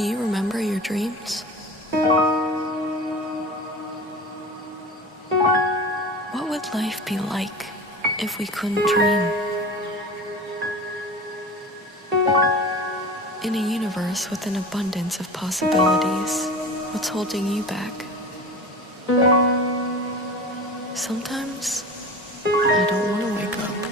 Do you remember your dreams? What would life be like if we couldn't dream? In a universe with an abundance of possibilities, what's holding you back? Sometimes I don't want to wake up.